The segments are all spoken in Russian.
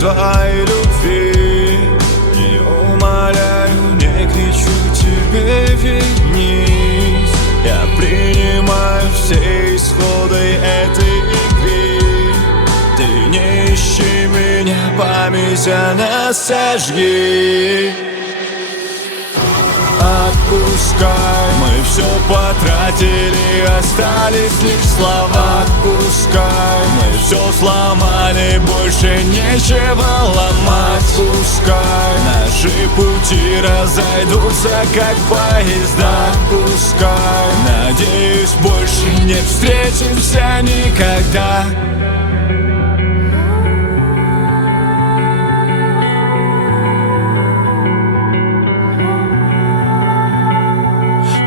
твоей любви. Не умоляю, не кричу, тебе виднись. Я принимаю все исходы этой игры. Ты не ищи меня, память она сожги. Отпускай, мы все потратили, остались лишь слова. Отпускай, мы все сломали, больше нечего ломать. Отпускай, наши пути разойдутся, как поезда. Отпускай, надеюсь, больше не встретимся никогда.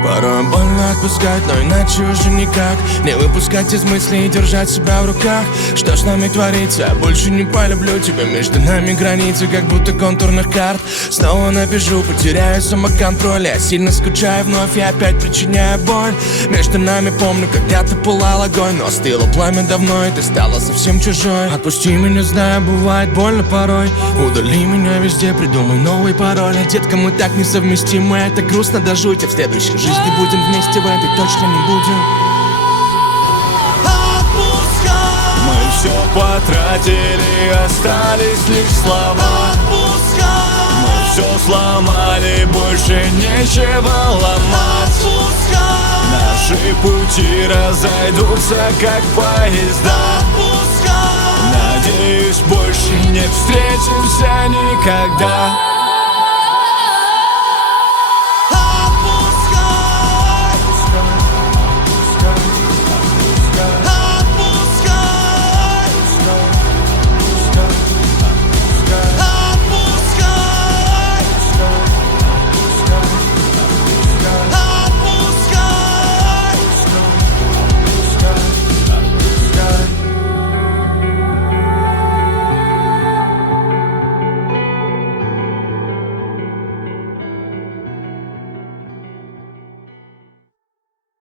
Порой больно отпускать, но иначе уже никак. Не выпускать из мыслей и держать себя в руках. Что с нами творится? Больше не полюблю тебя. Между нами границы, как будто контурных карт. Снова напишу, потеряю самоконтроль. Я сильно скучаю вновь и опять причиняю боль. Между нами помню, когда-то пылал огонь, но остыло пламя давно, и ты стала совсем чужой. Отпусти меня, знаю, бывает больно порой. Удали меня везде, придумай новый пароль. А детка, мы так несовместимы, это грустно до жути. В следующей жизни будем вместе, в этой точно не будем. Отпускай, мы все потратили, остались лишь слова. Отпускай, мы все сломали, больше нечего ломать. Отпускай, наши пути разойдутся, как поезда. Отпускай, надеюсь, больше не встретимся никогда.